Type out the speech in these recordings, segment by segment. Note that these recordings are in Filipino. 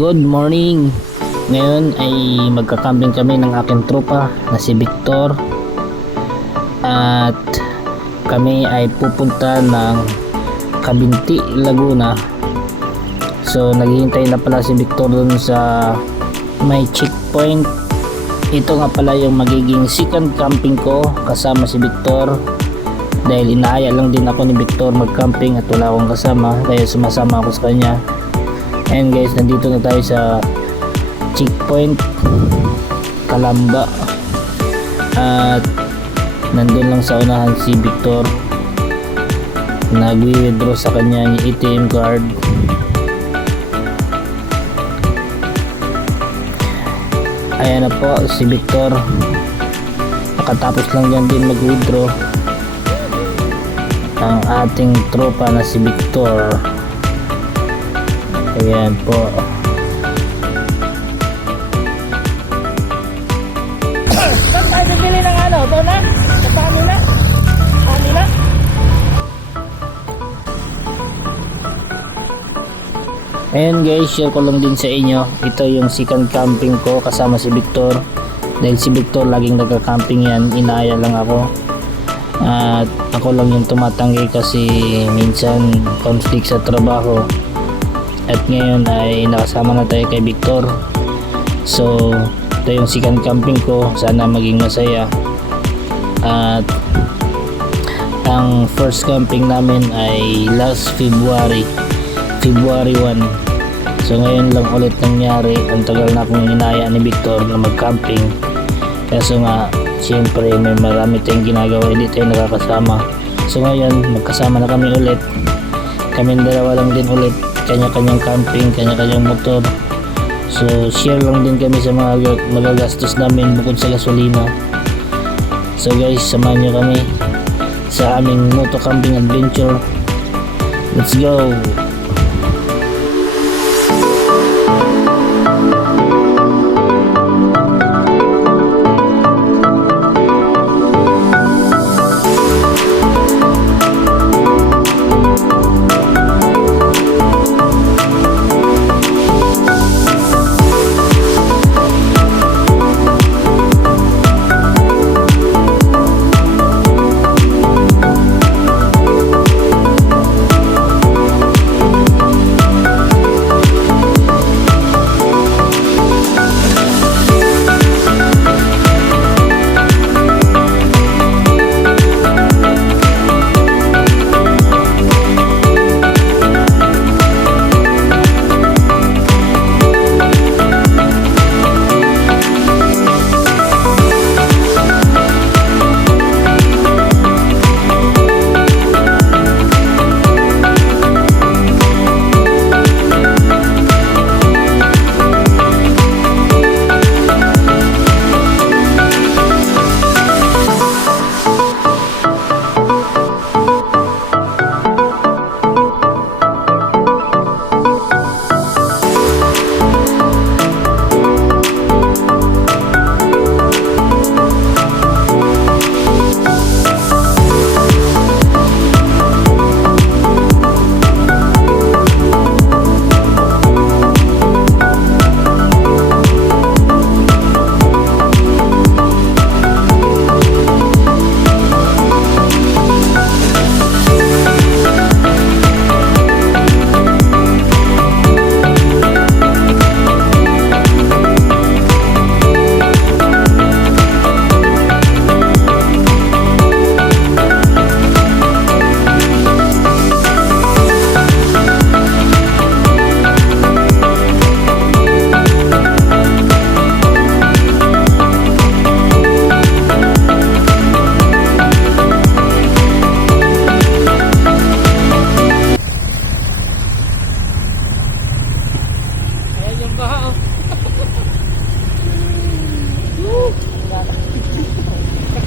Good morning! Ngayon ay magkakambing kami ng aking tropa na si Victor at kami ay pupunta ng Cabinti, Laguna. So naghihintay na pala si Victor dun sa may checkpoint. Ito nga pala yung magiging second camping ko kasama si Victor, dahil inaaya lang din ako ni Victor mag-camping at wala akong kasama, kaya sumasama ako sa kanya. And guys, nandito na tayo sa checkpoint Calamba at nandun lang sa unahan si Victor, nag-withdraw sa kanyang ATM card. Ayan na po si Victor, nakatapos lang yan din mag-withdraw ang ating tropa na si Victor. Ayan po. Saan tayo bibili ng ano? Doon na? Sa kanila? Kanila? Ayan guys, share ko lang din sa inyo. Ito yung second camping ko kasama si Victor. Dahil si Victor laging nagka-camping yan, inaaya lang ako. At ako lang yung tumatanggi kasi minsan conflict sa trabaho. At ngayon ay nakasama na tayo kay Victor. So ito yung second camping ko, sana maging masaya. At ang first camping namin ay last February 1. So ngayon lang ulit nangyari. Ang tagal na akong inaya ni Victor na mag-camping, kaso nga siyempre may marami tayong ginagawa, hindi tayo nakakasama. So ngayon magkasama na kami ulit, kami dalawa lang din ulit, kanya-kanyang camping, kanya-kanyang motor. So share lang din kami sa mga magagastos namin bukod sa gasolina. So guys, samahan nyo kami sa aming moto camping adventure. Let's go!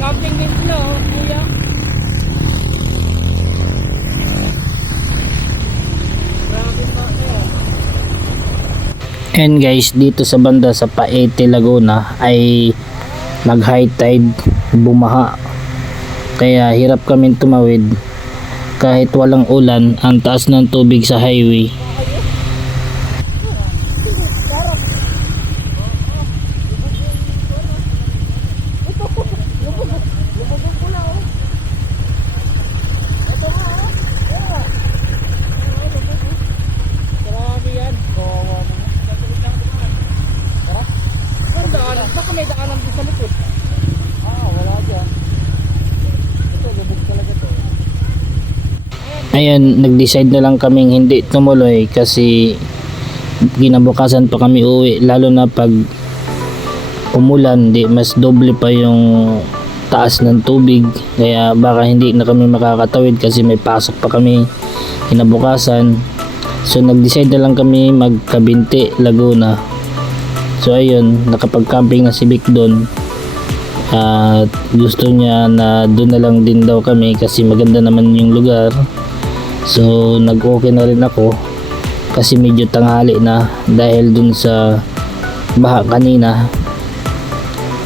Camping din sila, oh, kuya. Grabe pa siya. And guys, dito sa banda sa Paete, Laguna ay nag high tide, bumaha, kaya hirap kami tumawid kahit walang ulan. Ang taas ng tubig sa highway. may daanan din sa likod. Wala dyan. Ito, lubog talaga to. Ayan, nag-decide na lang kaming hindi tumuloy kasi kinabukasan pa kami uwi, lalo na pag umulan, di mas doble pa yung taas ng tubig, kaya baka hindi na kami makakatawid kasi may pasok pa kami kinabukasan. So nag-decide na lang kami magkabinti Laguna. So ayun, nakapag-camping na si Vic doon at gusto niya na doon na lang din daw kami kasi maganda naman yung lugar. So nag-okay na rin ako kasi medyo tanghali na dahil dun sa baha kanina.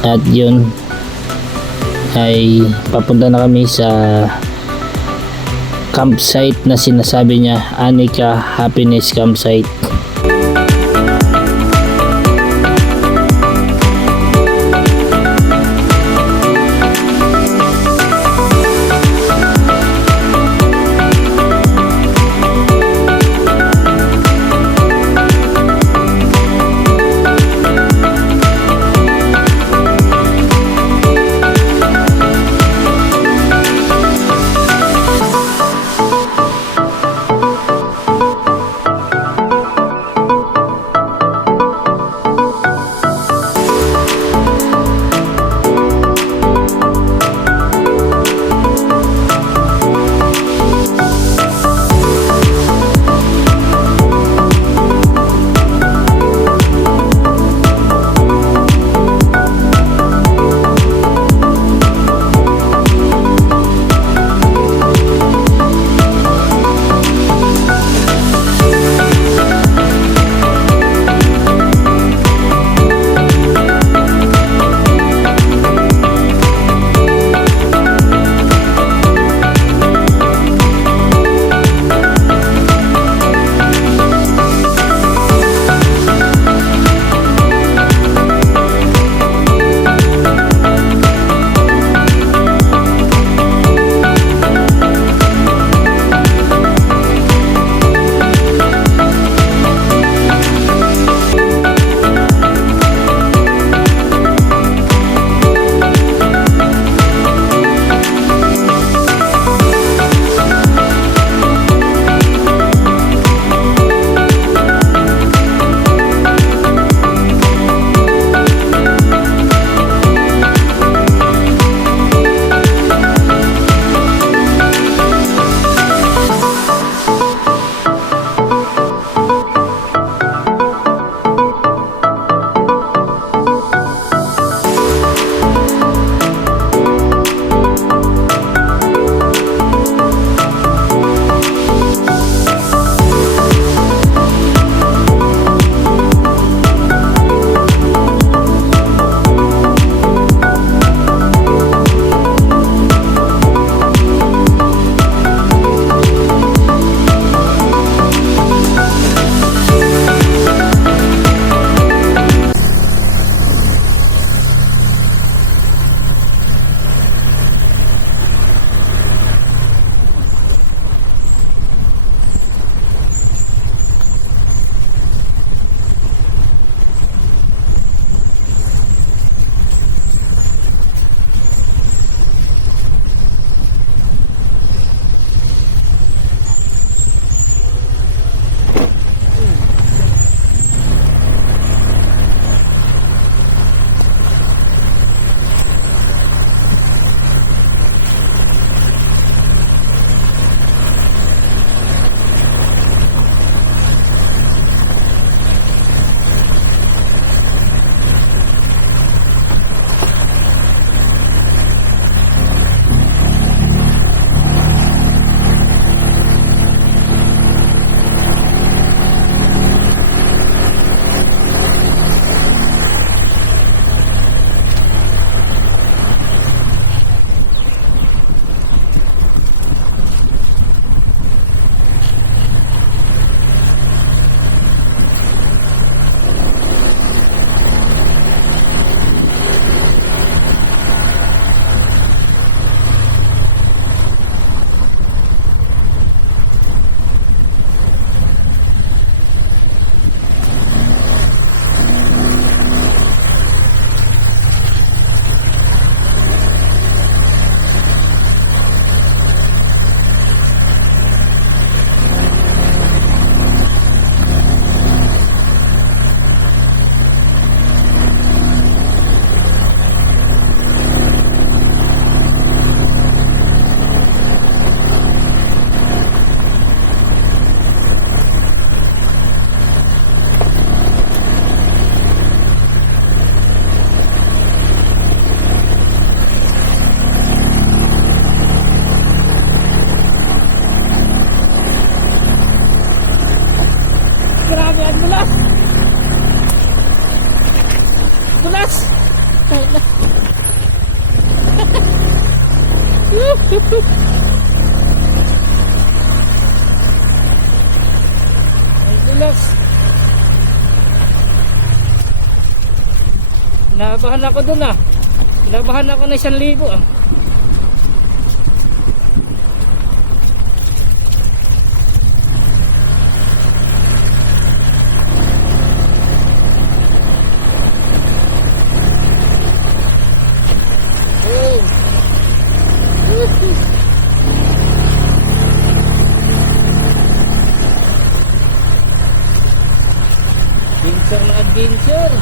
At yun ay papunta na kami sa campsite na sinasabi niya, Anika Happiness Campsite. Relax. Nabahan ako dun ah. Nabahan ako na 1,000 ah. Adventure na adventure.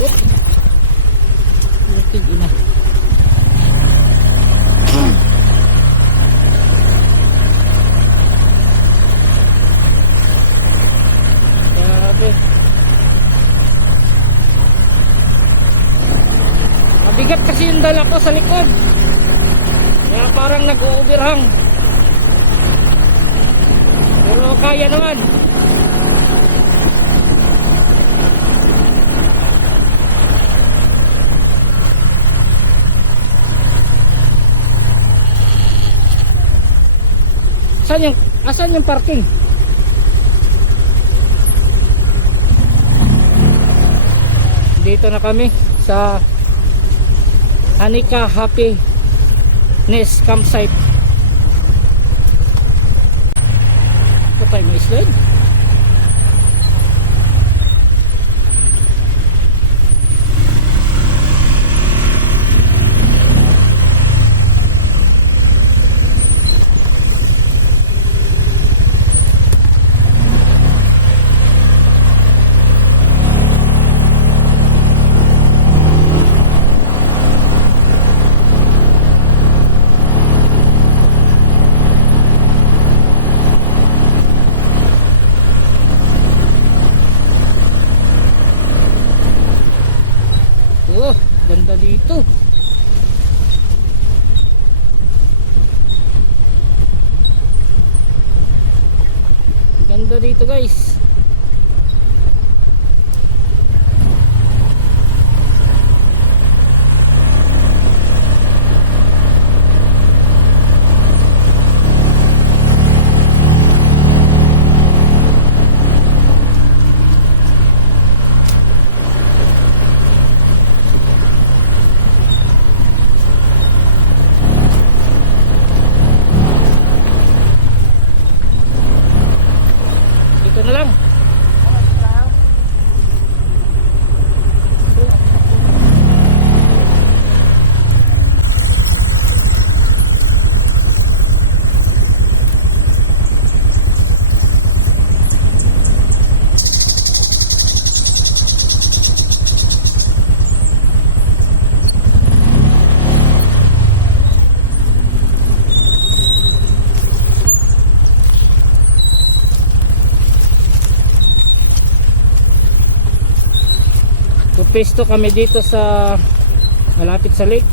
Oop. Lukid ina. Grabe. Mabigat kasi yung dala ko sa likod. Kaya parang nag-overhang. Pero kaya naman. Asan yung parking? Dito na kami sa Hanika Happiness Campsite. Ito tayo may slide. Oh, ganda dito. Ganda dito, guys. Ito na lang. Pupesto kami dito sa malapit sa lake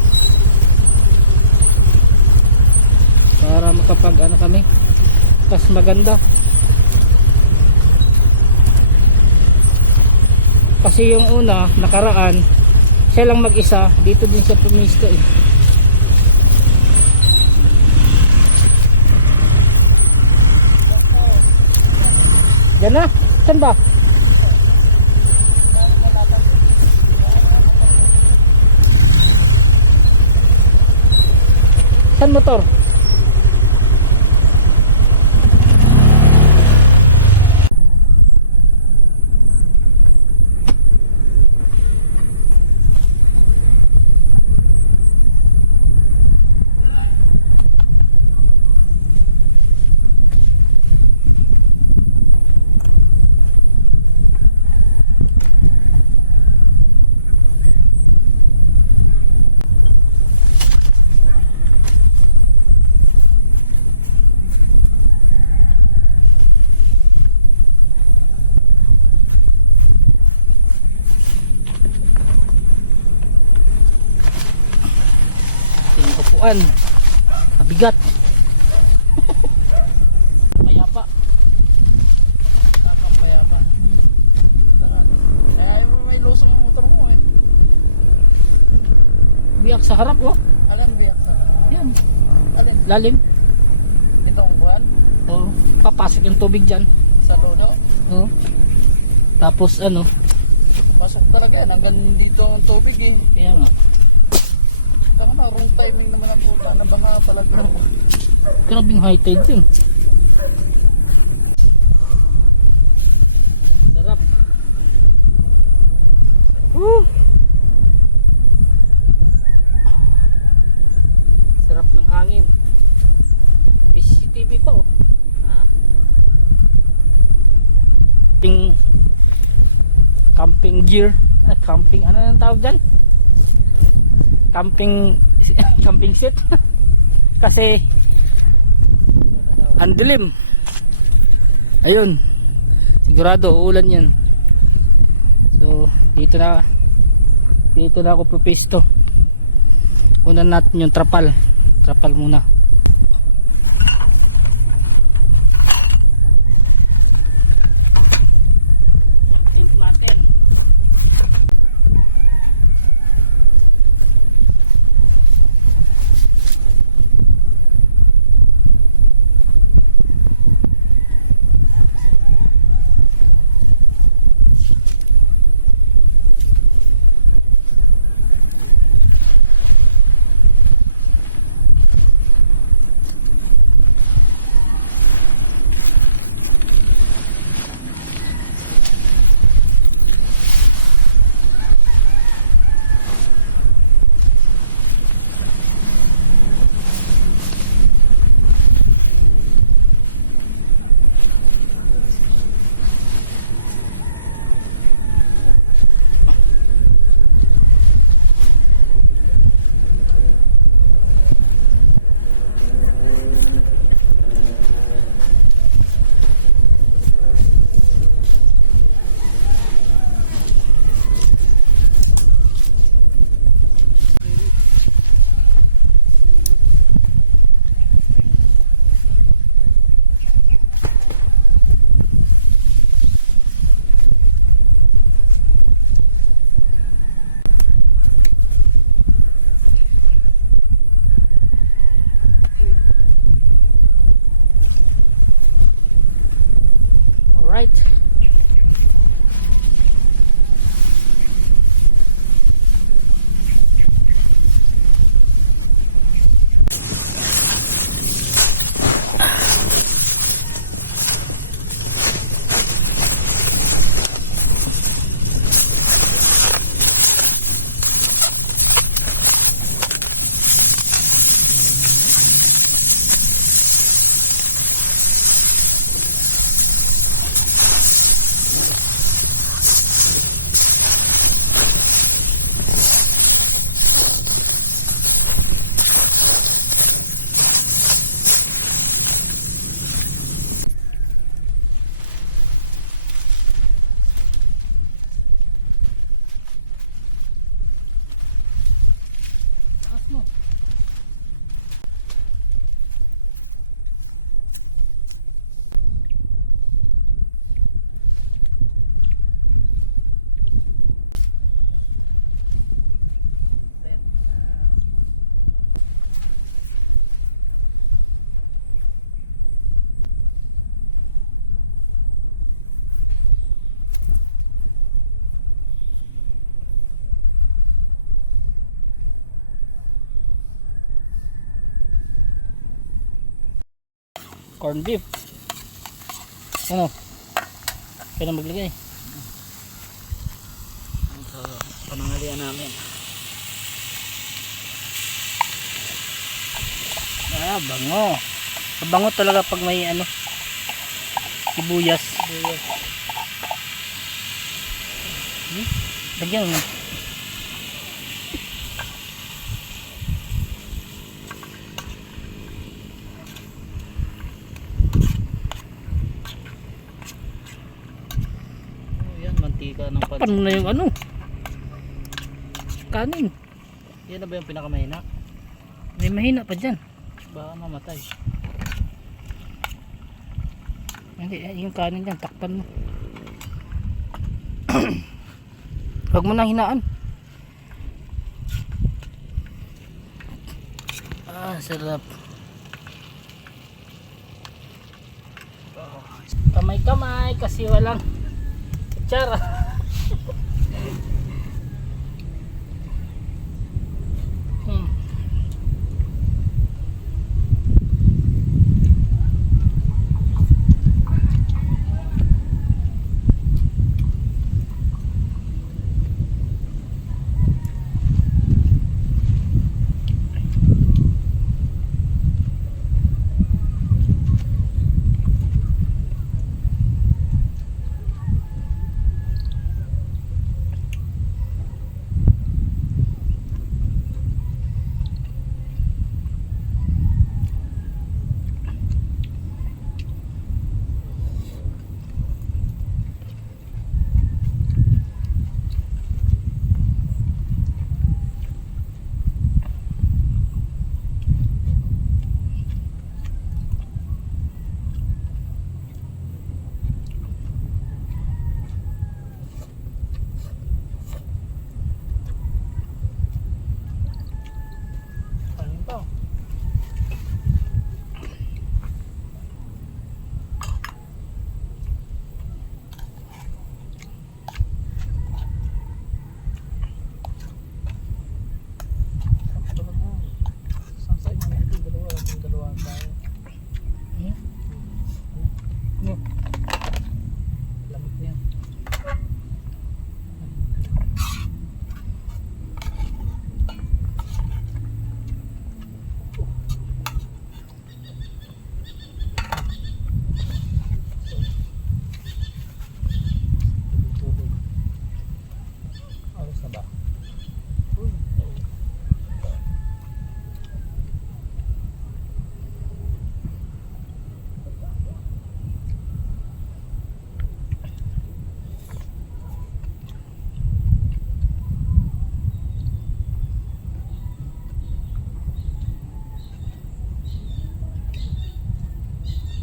para makapag ano kami mas maganda kasi yung una nakaraan siya lang mag-isa dito din sa pumesto eh. Yan na, saan ba? Saan motor? Upuan mabigat. Payapa. Payapa. biyak sa harap oh. Alam biyak sa Yan. alin? Lalim. Itong buwan? Oh, papasok yung tubig dyan. Sa lodo? Oh. Tapos ano? Pasok talaga yan. Hanggang dito ang tubig eh. Kaya nga. Saka na, wrong timing naman ang puta na baka talaga. Grabing high tide yun. Sarap. Woo! Sarap ng hangin. May CCTV pa oh. Camping gear. Camping ano nang tawag dyan? Camping camping set. Kasi ang dilim. Ayun. Sigurado uulan yan. So dito na ako pupisto. Unan natin yung trapal muna. Tingnan natin. Alright. Corn beef. Ano? Kaya na maglagay. Sa panangalian namin. Ah, bango. Bango talaga pag may ano, sibuyas. Lagyan mo. Yan, mantika ng pan. Paano na yung ano? Kanin. Yan na ba yung pinakamahina? May mahina pa dyan. Baka mamatay. Hindi, yung kanin dyan, takpan mo. Huwag mo na hinaan. Sarap. Kamay-kamay kasi walang kutsara.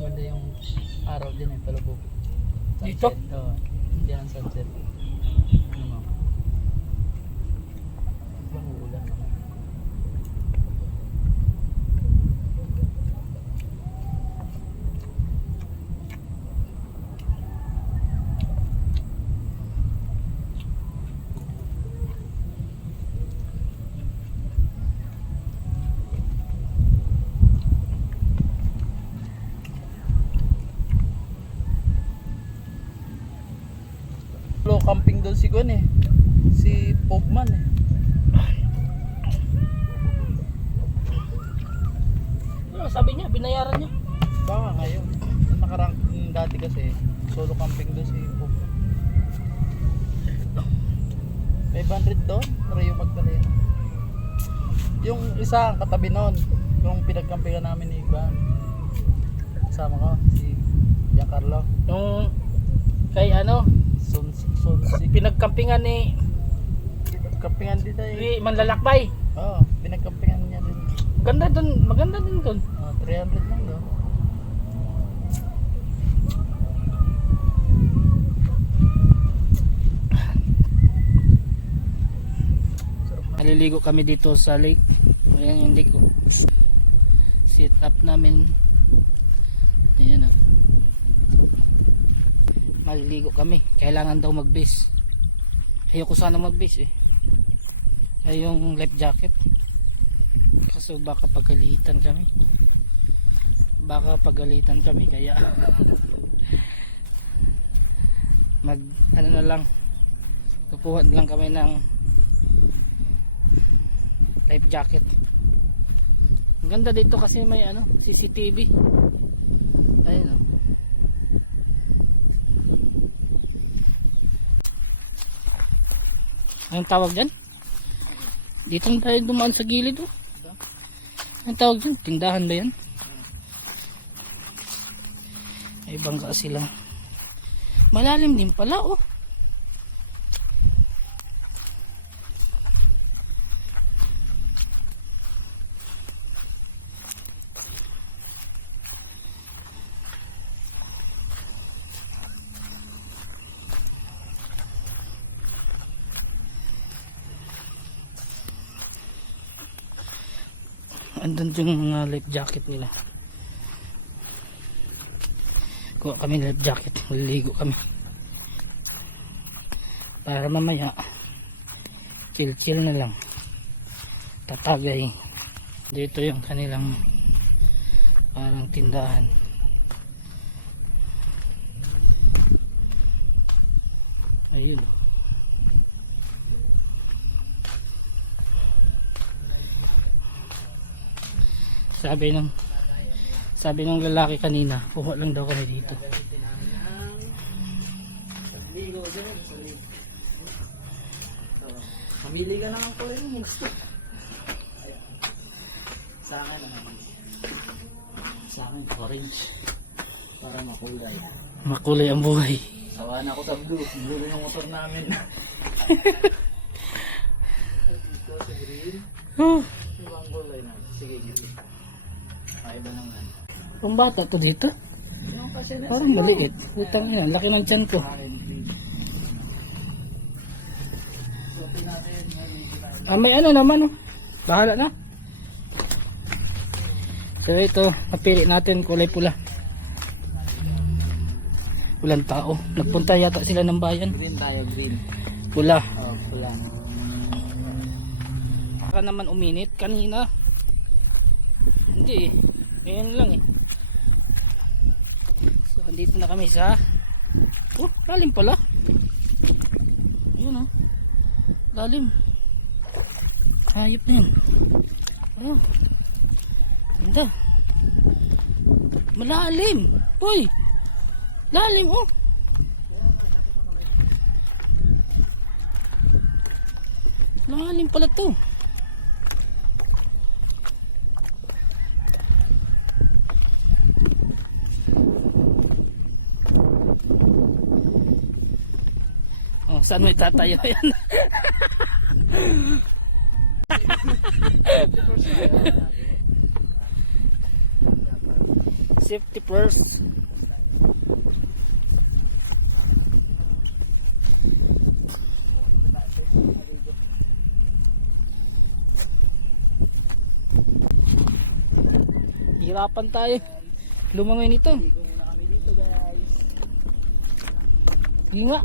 Maganda yung araw din eh, palubog. Dito? Oo, hindi ang sunset. Ano mo? Bang uulan naman. Low camping doon si Gwen eh. Si Pogman eh. Ano sabi niya? Binayaran niya? Baka ngayon. Nung nakarang dati kasi solo camping doon si Pogman. 500 doon, Rayo Magdalena. Yung isa ang katabi noon, yung pinagkampingan namin ni Ivan. Kasama ko, si Giancarlo. Yung kay ano? Pinagkampingan ni Pinagkampingan din tayo. Manlalakbay. Oo, pinagkampingan niya din. Maganda din doon. 300 lang doon. Naliligo kami dito sa lake. Ayan yung lake. Sit up namin. Ayan o. Maliligo kami. Kailangan daw mag-base. Ayoko sana mag-base eh. Ay yung life jacket. Kaso baka pagalitan kami. Kaya mag ano na lang. Kukuha lang kami ng life jacket. Ang ganda dito kasi may ano, CCTV. Ayun o. Anong tawag dyan? Dito na tayo dumaan sa gilid oh. Anong tawag dyan? Tindahan ba yan? May bangka silang. Malalim din pala oh. Andun yung mga life jacket nila. Kuha kami life jacket, maliligo kami para mamaya chill na lang, tatagay. Dito yung kanilang parang tindahan. Ayun. Sabi nung lalaki kanina, kuha lang daw kami dito. Mamili ka naman po rin yung gusto. Sa akin orange para makulay. Makulay ang buhay. Sawa na ako sa blue. Blue yung motor namin. Ito sa green. Ibang kulay na. Sige, green. Iba naman. Kung bata to dito, Yung kasi na parang maliit. Utang ina, laki ng tiyan ko. Suotin natin. May ano naman, oh. Bahala na. So ito, napili natin kulay pula. Walang tao. Nagpunta yata sila ng bayan. Green tayo, green. Pula. Oh, pula. Baka naman uminit kanina. Hindi eh. Ngayon lang eh. So andito na kami sa lalim pala. Ayun oh. Lalim. Hayop na yun. Oh. Ganda. Malalim. Uy. Lalim oh. Lalim pala to. Oh, saan may tatayo yan? Safety first. Hirapan tayo. Lumangoy nito. Hindi nga.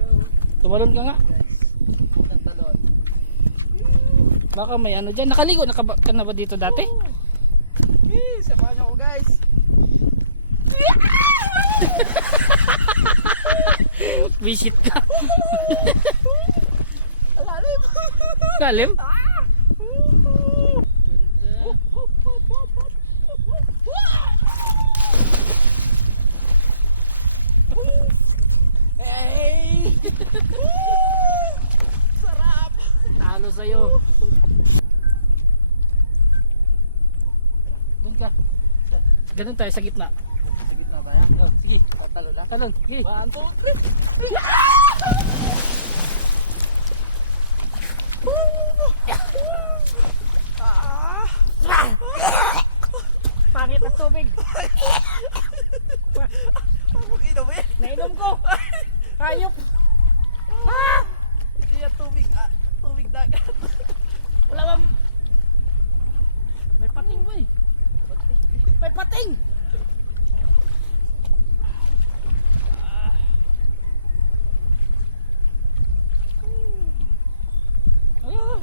Tumalon ka nga. Baka may ano dyan. Nakaligo ka na ba dito dati? Samahan niyo ko guys. Visit ka. Lalim. Lalim? Hey! Sarap. Talo sa'yo. Doon ka. Ganun tayo sa gitna. Sa gitna ba yan? Oh, sige. Talo na. Talon. Sige. 1, 2, 3. Pangit ang tubig. Huwag inumin. Nainom ko. Hayop. Hindi yan tubig. Tubig dagat. Wala bang... May pating ba eh. May pating.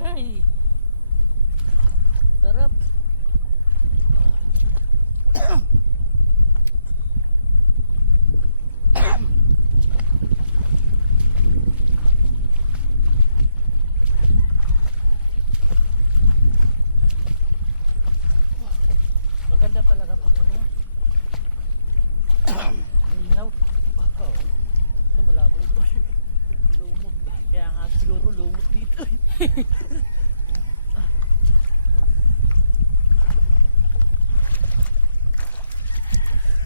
Ay. Sarap. Maganda talaga po ano. Linaw. Ito malabo ito. Lumot. Kaya nga siguro lumot dito.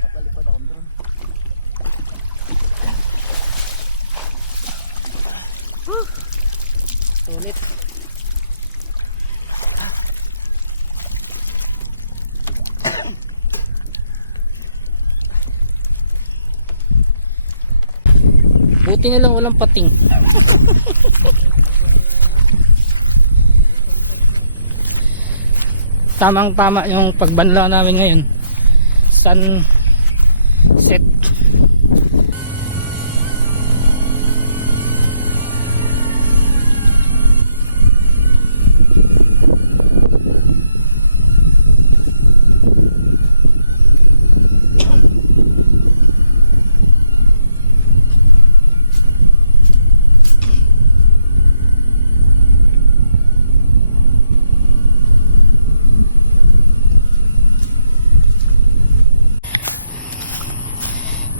Papalipad akong drone. Sulit. Buti na lang walang pating. tamang tama yung pagbanlaw namin ngayon. Sunset.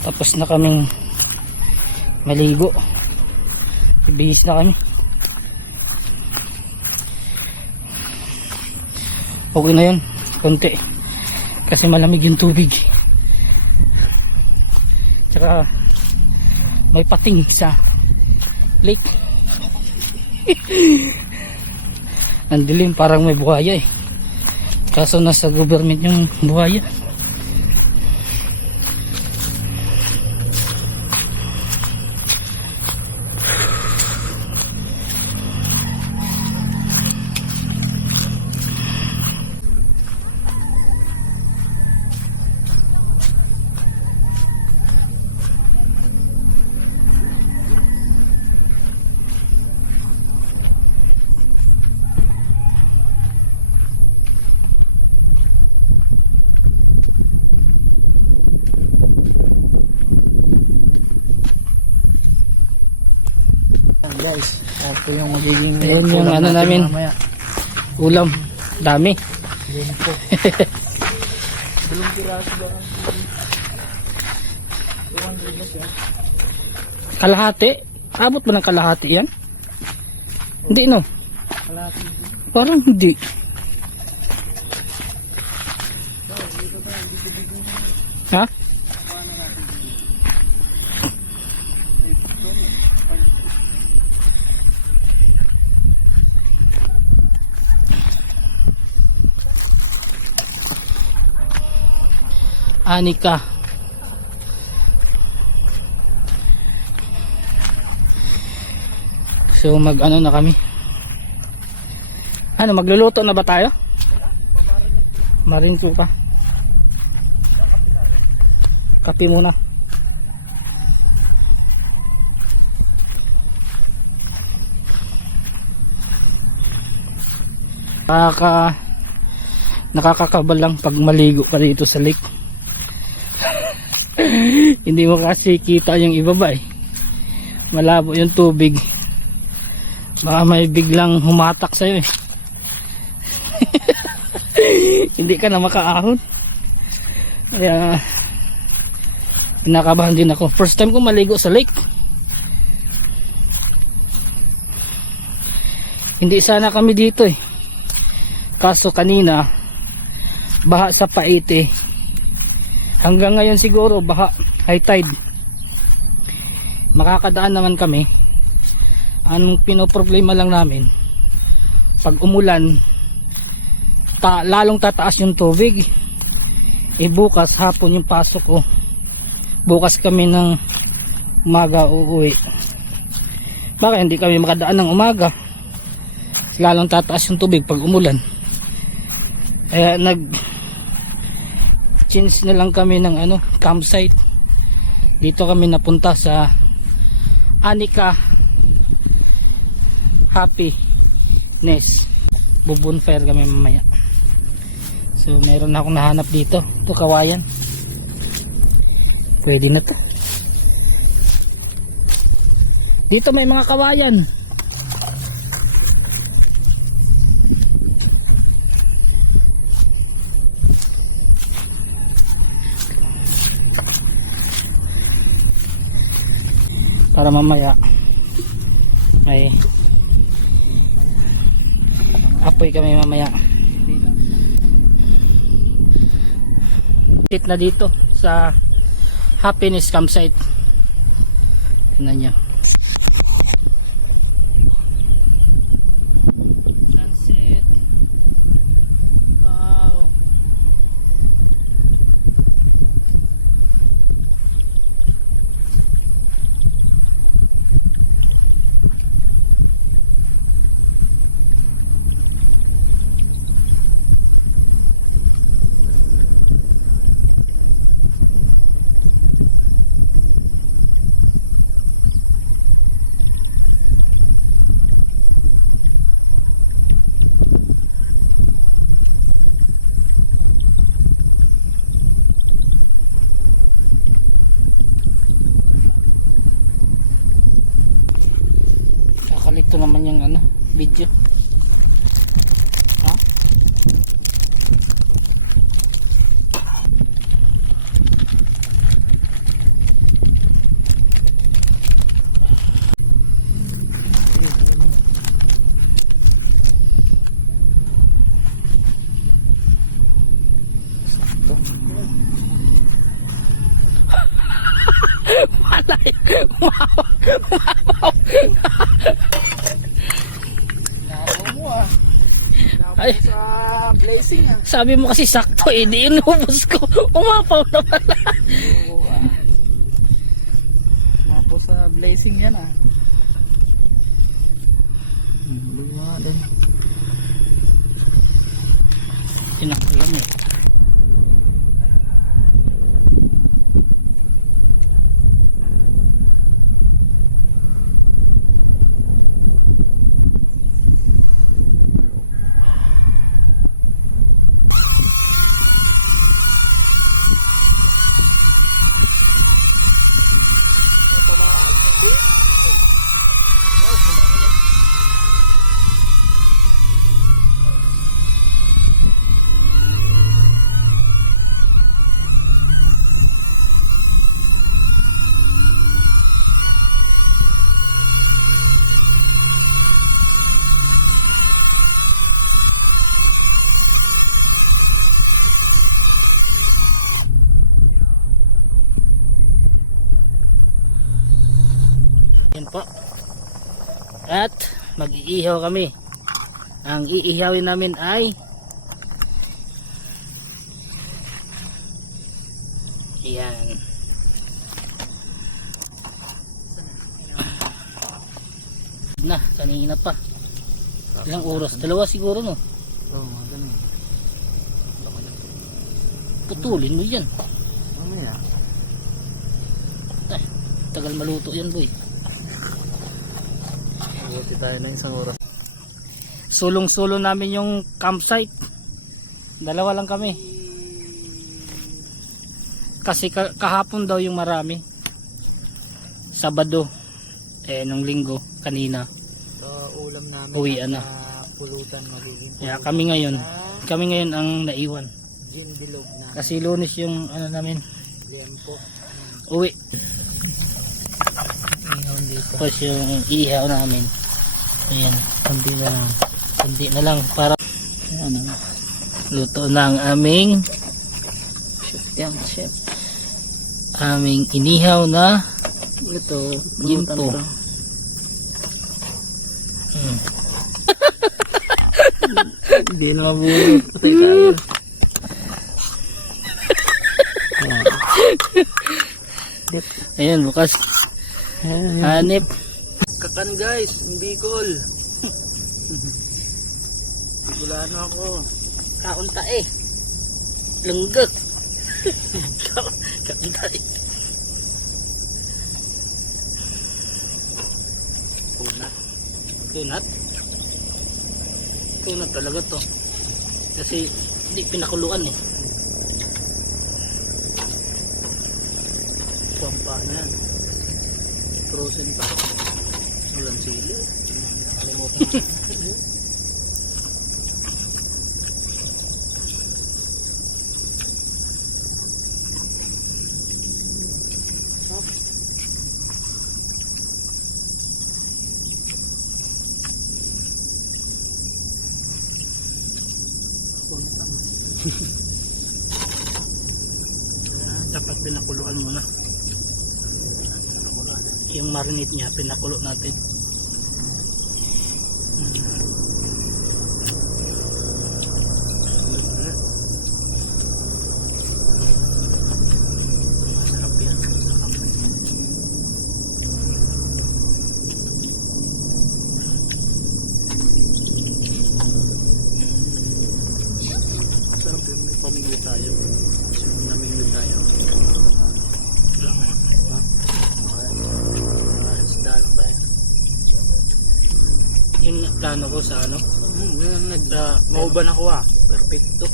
Tapos na kaming maligo. Ibihis na kami. Okay na yun. Konti. Kasi malamig yung tubig. Tsaka may pating sa lake. Ang dilim, parang may buhaya eh. Kaso nasa government yung buhaya. Guys, ito yung magiging Ayan yung ulam ano namin. mamaya. Ulam. Dami. Yun po. Dalawang piraso ba? 200 na siya. Kalahati. Abot ba ng kalahati yan? Hindi no. Kalahati. Parang hindi. Ha? Anika. So mag ano na kami. Ano, magluluto na ba tayo? Marinto pa. Kape muna. Nakakakabal lang pag maligo ka dito sa lake. Hindi mo kasi kita yung ibaba eh. Malabo yung tubig. Baka may biglang humatak sa'yo eh. Hindi ka na makaahon. Kaya kinakabahan din ako. First time ko maligo sa lake. Hindi sana kami dito eh. Kaso kanina baha sa Paite. Hanggang ngayon siguro baha, high tide. Makakadaan naman kami. Anong pinoproblema lang namin, pag umulan lalong tataas yung tubig. Bukas hapon yung pasok ko. Bukas kami ng umaga uuwi. Baka hindi kami makadaan ng umaga, lalong tataas yung tubig pag umulan. Kaya change na lang kami ng campsite. Dito kami napunta sa Anika Happiness. Bubonfire kami mamaya. So meron na akong nahanap dito. Ito kawayan. Pwede na to. Dito may mga kawayan. Para mamaya may apoy kami mamaya. Sit na dito sa Happiness Campsite. Tingnan nyo. Sunset. Wow. Ito naman yung ano, video. Ha? Malay. Nako mo ah. Nako Ay. sa blazing ah. Sabi mo kasi sakto eh, di inubos ko. Umapaw na pala. Oo ah. Nako sa blazing yan ah. Luma din. Tinangkalan eh. Yan po. At mag-iihaw kami. Ang iihawin namin ay yan. Na, kanina pa. Ilang oras? Dalawa siguro no? Oo, mga ganun. Putulin mo yan. Mamaya. Ay, tagal maluto yan boy. Buti tayo na isang oras. Sulong-sulo namin yung campsite. Dalawa lang kami. Kasi kahapon daw yung marami. Sabado. Nung linggo, kanina. So, ulam namin. Uwian na. Pulutan magiging. Kaya kami ngayon ang naiwan. Yung dilog na. Kasi Lunes yung ano namin, Liempo. uwi. Ihaw dito. Tapos yung ihaw namin. Ayan, kundi na lang para Ano? luto na ang aming Chef. inihaw na Ito. ginto. Hindi na mabulot. Patay tayo. Ayan, bukas hanip. Kakan guys, yung Bicol. Bicolano ako. Kaunta eh. Lunggot. Kaunta eh. Kunat. Kunat talaga to. Kasi hindi pinakuluan eh. Pampa na yan. Frozen pa. Walang sili. Nakalimutan ko. Dapat pinakuluan muna. Yung marinate niya pinakulo natin. Masarap yan. Masarap. Masarap yun. May pamingwit tayo. Namingwit tayo. Isda lang tayo. Yung plano ko sa ano, Mauban ako ah. perfecto.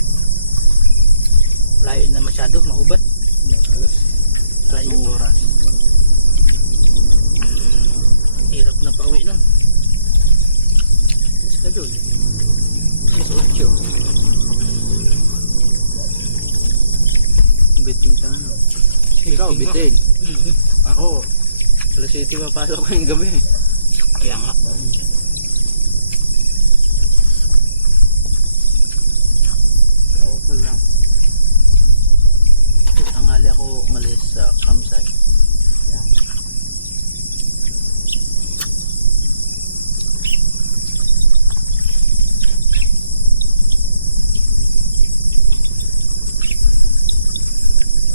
Layo na masyado, maubad. Layo. Oras. Hirap na pauwi nun. na doon. Mas 8. Biting ka ano? Ikaw, biting. Ako, alas 7 papasok ko yung gabi. Kaya nga. Okay lang. Tanghali ako umalis sa campsite. Yan.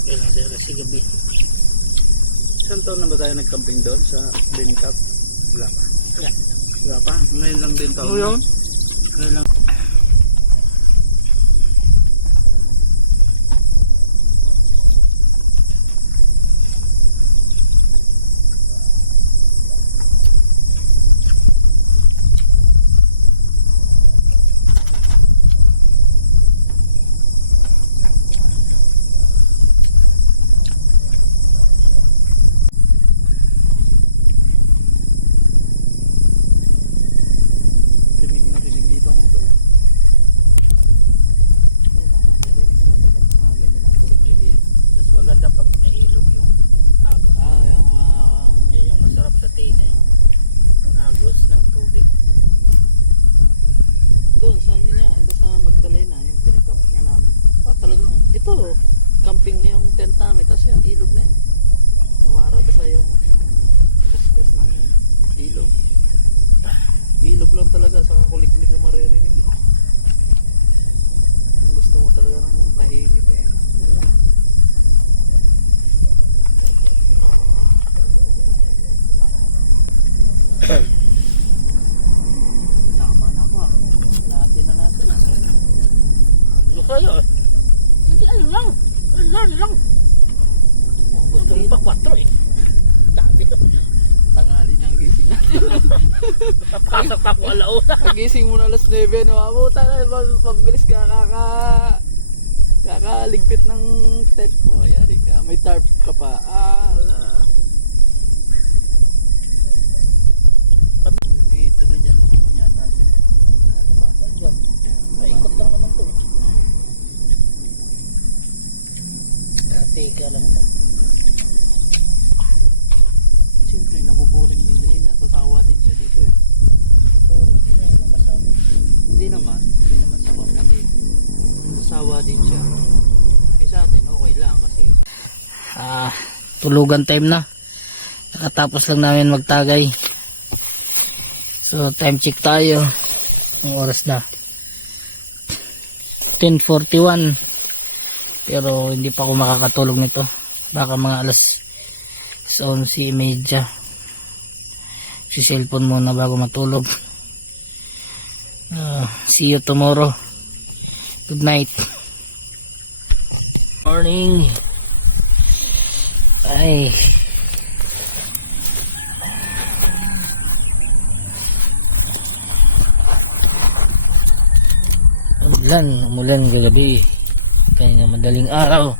Kailan sir kasi gabi. Isang taon na ba tayo nag-camping doon sa Bencap? Wala pa. Wala. Wala pa. Ngayon lang din taon. Ano yun? Ngayon lang. Rinig na rinig dito ang motor. Yan lang maririnig mo. Mga ganyan lang tubig. Mas maganda pag nailog yung agos. Yun yung masarap sa tingin. Ang agos ng tubig. doon sa ano niya, doon sa Magdalena, yung pinag-camping nga namin. Talagang, ito, camping yung tent namin, tapos yan, ilog na yan. Nawaraga sa yung gasgas ng ilog. Ilog lang talaga, saka kulig-kulig na maririnig mo. Kung gusto mo talaga ng tahimik eh. Yan lang. Tama na ako ah. Lahatin na natin ah. Ano kayo? Hindi ano lang. Ano lang. Gusto mo pa 4 eh. Sabi ko. Tangali ng gising natin. Pasok ako alauna. Pagising mo na alas 9, no? Abuta na, pabilis ka, kakaligpit ng tent mo. Ayari ka, may tarp ka pa. Ala. Dito ka dyan, ano yata siya. Maikot lang naman to. Dati ka lang to. Siyempre, nabuboring nila eh. Nasasawa din siya dito eh. Boring din yan. Nakasama. Hindi naman sawa. Kasi nasasawa din siya. Eh sa atin, okay lang kasi Tulugan time na. Nakatapos lang namin magtagay. So time check tayo. Ang oras na 10:41. Pero hindi pa ako makakatulog nito. Baka mga alas 11:30. Si cellphone muna bago matulog. See you tomorrow. Good night. Morning. Ay. Umulan kagabi. Kaya madaling araw.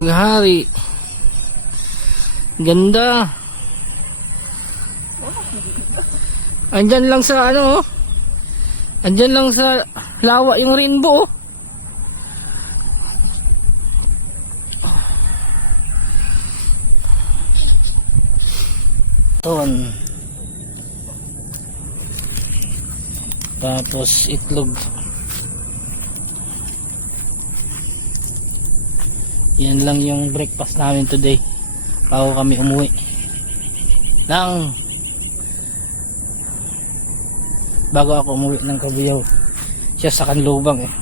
Hari. Ganda. Andyan lang sa ano, oh. Andyan lang sa lawa yung rainbow. Ton. Tapos itlog. Yan lang yung breakfast namin today. Bago kami umuwi. Bago ako umuwi ng Kabuyaw. Siya sa Kanlubang eh.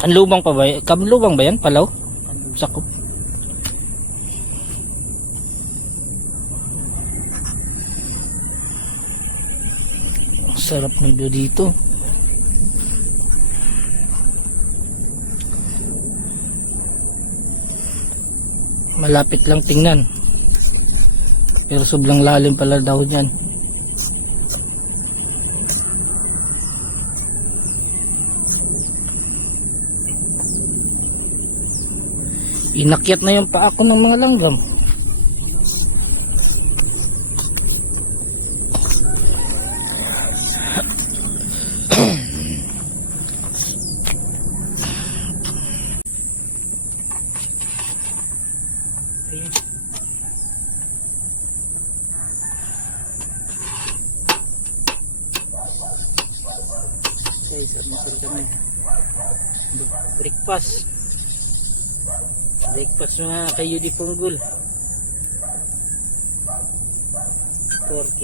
Kanlubang pa ba? Kanlubang ba yan? Palaw? Sakop. Ang sarap ng view dito. Malapit lang tingnan Pero sobrang lalim pala daw dyan. Inakyat na yung paa ko ng mga langgam. Guys, almusal kami. Breakfast. Breakfast mga kayo di punggol. 4K.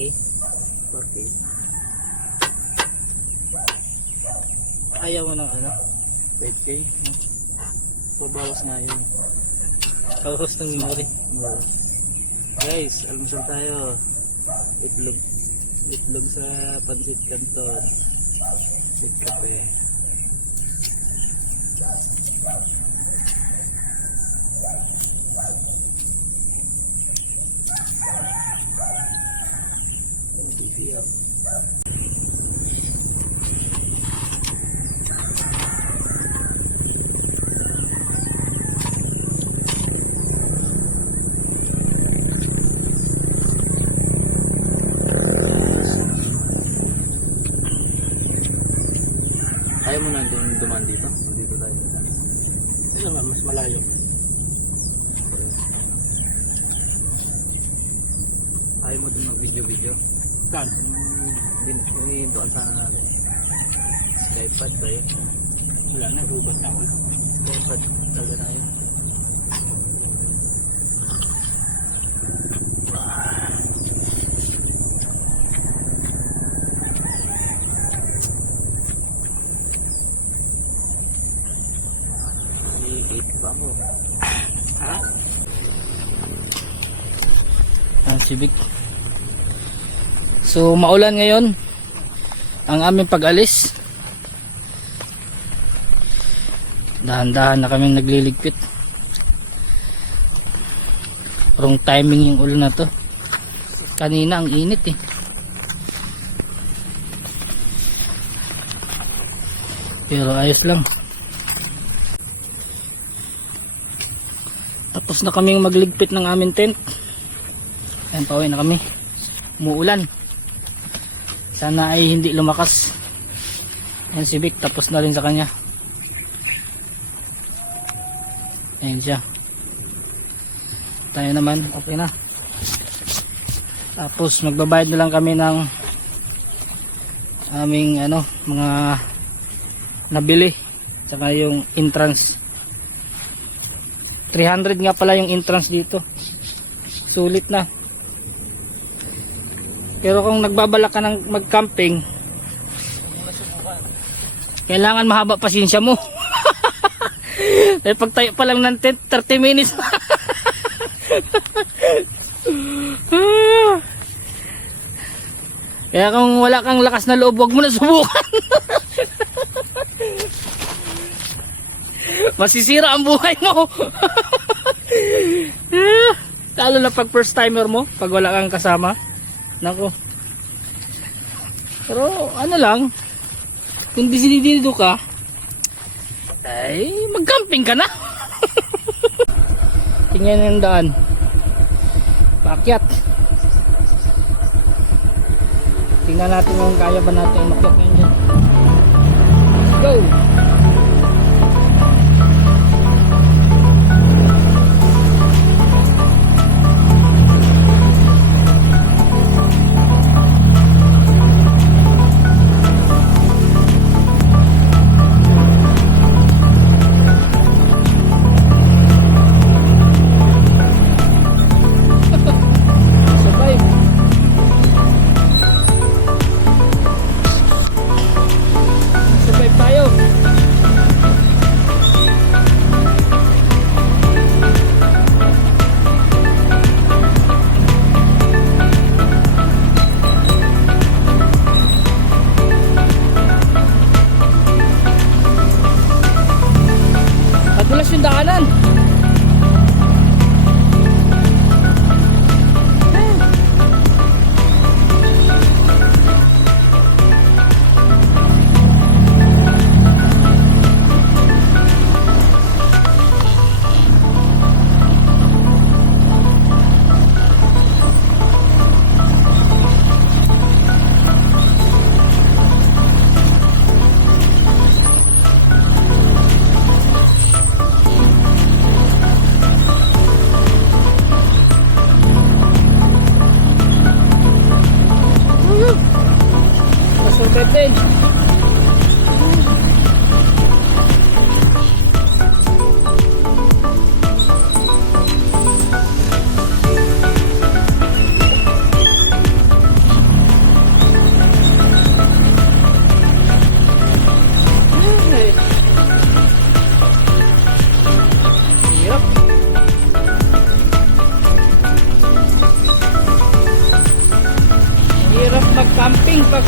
Ayaw mo ng ano? 5K. Pabawas nga yun. Kawas ng memory. Guys, almusal tayo. Itlog sa pansit canton. With kape. Bibiyak. Ayaw mo na dumaan dito? Dito tayo. Ayun nga, mas malayo. Ayaw mo dun mag-video-video? Saan? Doon sana natin. Skypad ba yun? Wala na, gubat na ako. Skypad talaga na yun. Iikit pa ako. Ha? Civic. So maulan ngayon ang aming pag-alis. Dahan-dahan na kaming nagliligpit. Wrong timing yung ulan na to. Kanina ang init eh. Pero ayos lang. Tapos na kaming magligpit ng aming tent. Ayan, pauwi na kami. Umuulan. Sana ay hindi lumakas. Ayan si Vic, tapos na rin sa kanya. Ayan siya. Tayo naman, okay na. Tapos magbabayad na lang kami ng aming mga nabili. Tsaka yung entrance. 300 nga pala yung entrance dito. Sulit na. Pero kung nagbabalak ka ng mag-camping, kailangan mahaba pasensya mo. Dahil pag tayo pa lang ng tent, 30 minutes. Kaya kung wala kang lakas na loob, wag mo na subukan. Masisira ang buhay mo. Lalo na pag first timer mo, pag wala kang kasama. Nako. Pero ano lang, kung disidido ka, ay mag-camping ka na. Tingnan yung daan. Paakyat. Tingnan natin kung kaya ba natin umakyat ngayon dyan. Let's go! Survive tayo. camping pag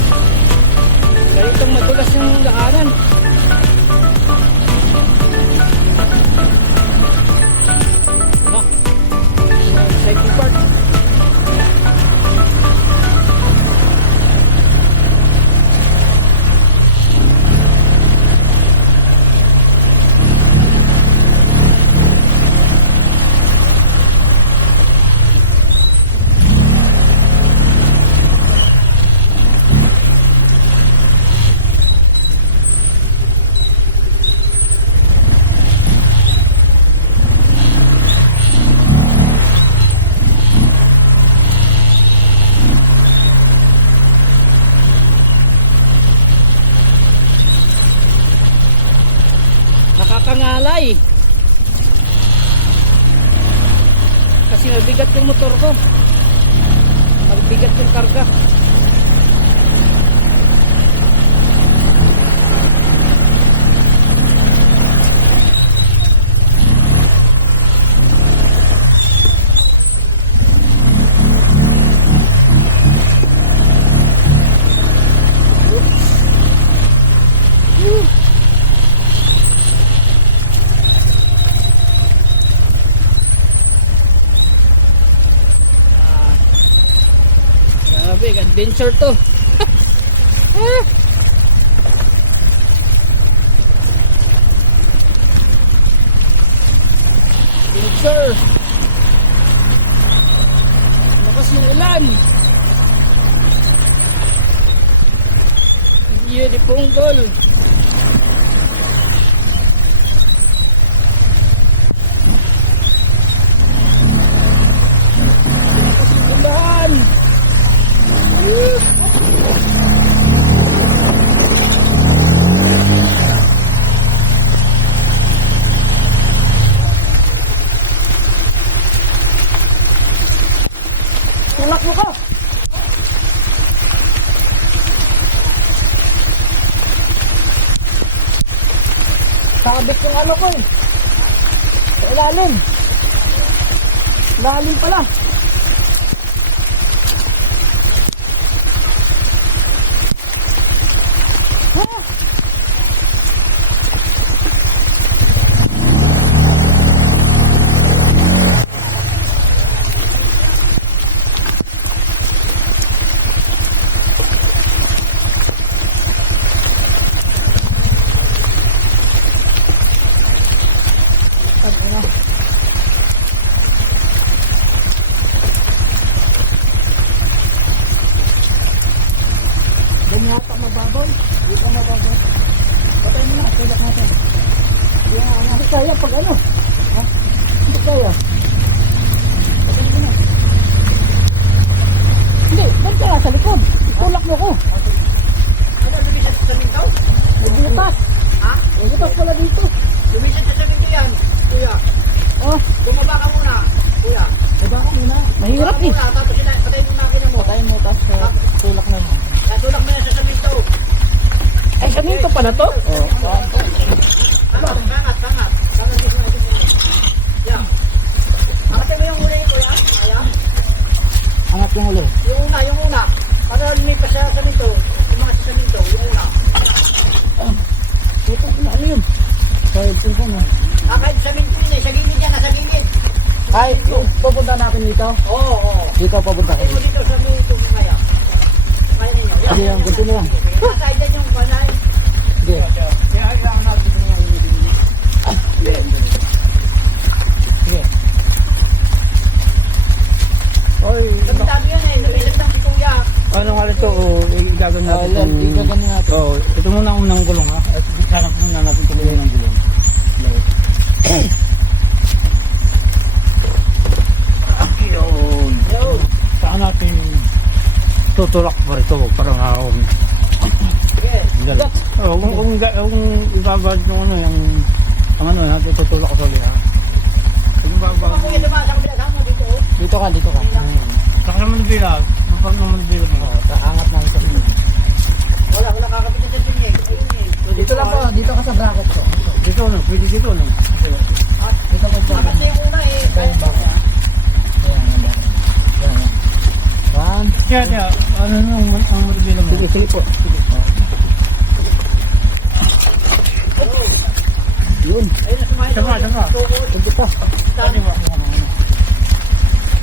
ganitong madulas yung daanan. Cycling park. Nakakangalay kasi mabigat yung motor ko, mabigat yung karga. Grabe, adventure to. Adventure. Lakas ng ulan. Iyo di punggol. Lakas ng ulan. Tulak mo ka. Sabit yung ano ko eh. Sa ilalim. Lalim pala. Doon yata mababaw. Dito mababaw. Patay mo na. Tulak natin. Hindi kaya pag ano. Ha? Hindi kaya. Patay mo na. Hindi. Ba't kaya sa likod? Tulak mo ko. Ano, lumisan sa samintaw? Butas. Ha? Butas pala dito. Lumisan sa samintaw yan, kuya. Oh. Bumaba ka muna, kuya. Baba ka muna. Mahirap eh. Muna, tapos patayin mo na ako mo. Patayin mo. Tapos tulak na yun. Tulak mo yan sa samintaw. Ay, saminto pala to? Oo. Sangat. Sangat dito na dito. Yan. Akatin mo yung huli ni kuya. Ayan. Angat yung ulo. Yung una. Para lumipas sa samintaw. Yung mga sa samintaw, yung una. Ito, ano yun? Kahit ito na. Kahit samintaw yun eh. Sa gilid yan, nasa gilid. Ay, pupunta natin dito? Oo. Dito papunta Patayin mo dito sa samintaw kaya. Kaya ninyo. Sige, ang ganito na lang. Masay din yung balay. Sige. Kaya lang natin yung mga Sige. Oy, Gandang yun eh. Lumisan lang si kuya. Ano nga ito, igagawin natin yan, igagawin natin. Oo, ito muna ang unang gulong ha. At sarap muna natin tuloy ng gulong. Yun. Saan natin tutulak pa rito, parang ahon. Dali. Oo, kung ibabad yung ano, yung ang ano, natin tutulak ko tuloy ha. Kung ibabad. Kuya, dumaan sa kabila. Saan mo dito? Dito ka, dito ka. Saka naman bilang, kapag naman bilang mo. Angat na ito. Wala kakapit na sa tinig. Dito lang po, dito ka sa bracket ko. Dito no, pwede dito no. Dito ko po. Kasi yung una eh. Kaya ba? Ayan, ayan. Ayan. 1, Kaya, ano nung ang maribila mo? Sige po. Yun. Saka. Sige pa.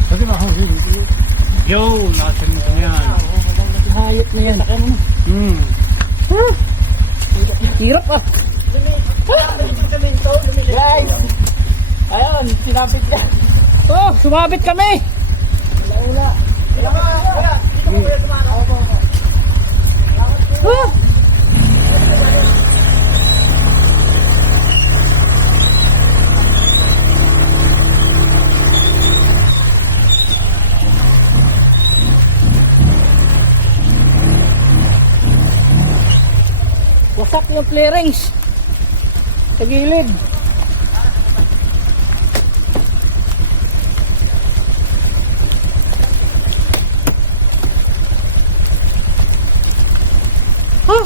Kasi ba? Yo, nasa mo yan. Hayop na yan. Hirap ah. Guys. Ayun, sinabit niya. Oh, sumabit kami. Wala. Wasak yung clearings sa gilid. Huh?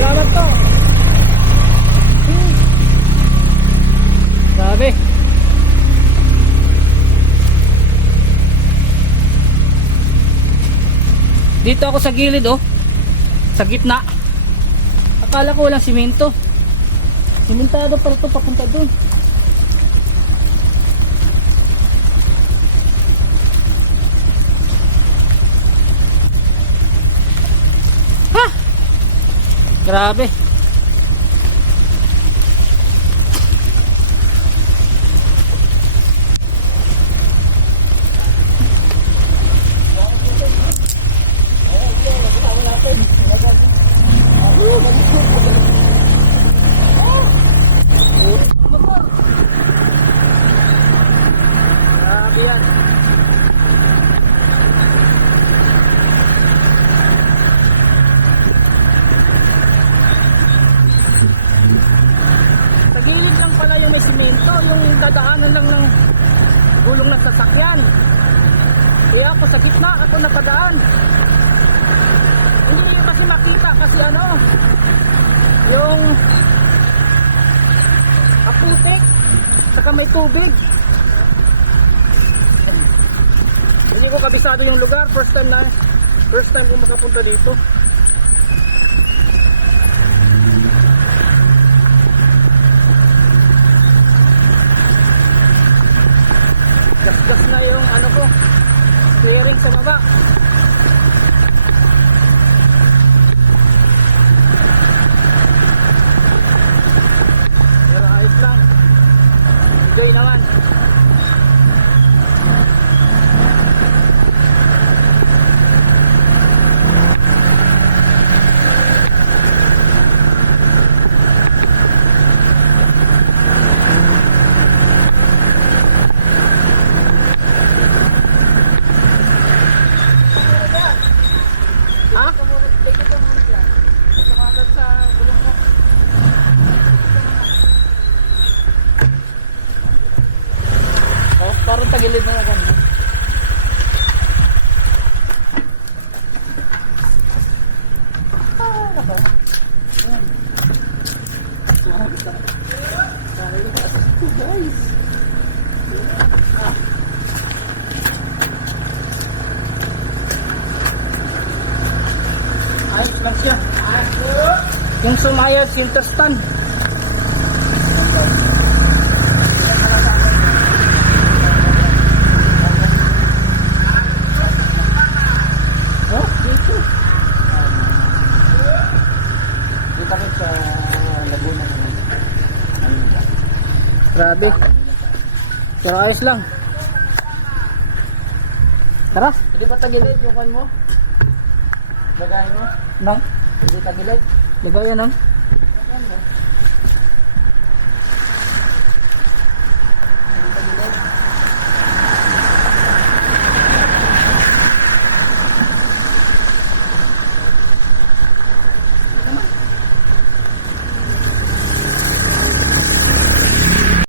Salamat po. Grabe. Dito ako sa gilid oh. Sa gitna. Akala ko walang simento. Simentado pala ito papunta doon. Ha! Grabe. Grabe yan. Sa gilid lang pala yung may simento, yung dadaanan lang ng gulong ng sasakyan. Kaya ako sa gitna, ako napadaan. Hindi nyo kasi makita kasi ano, yung kaputik, saka may tubig. Hindi ko kabisado yung lugar, first time ko makapunta dito. Gas-gas na yung ano ko, steering sa baba. Pero ayos lang, enjoy naman. Ha? Oh, parang tagilid na yan. Ayos lang siya. Yung sumayad filter stand. Oh, dito. Dito kami sa Laguna. Grabe. Pero ayos lang. Tara. Hindi ba tagilid yung kan mo? Lagay mo? Nang. Hindi tagilid? Lagayan nang. Ano?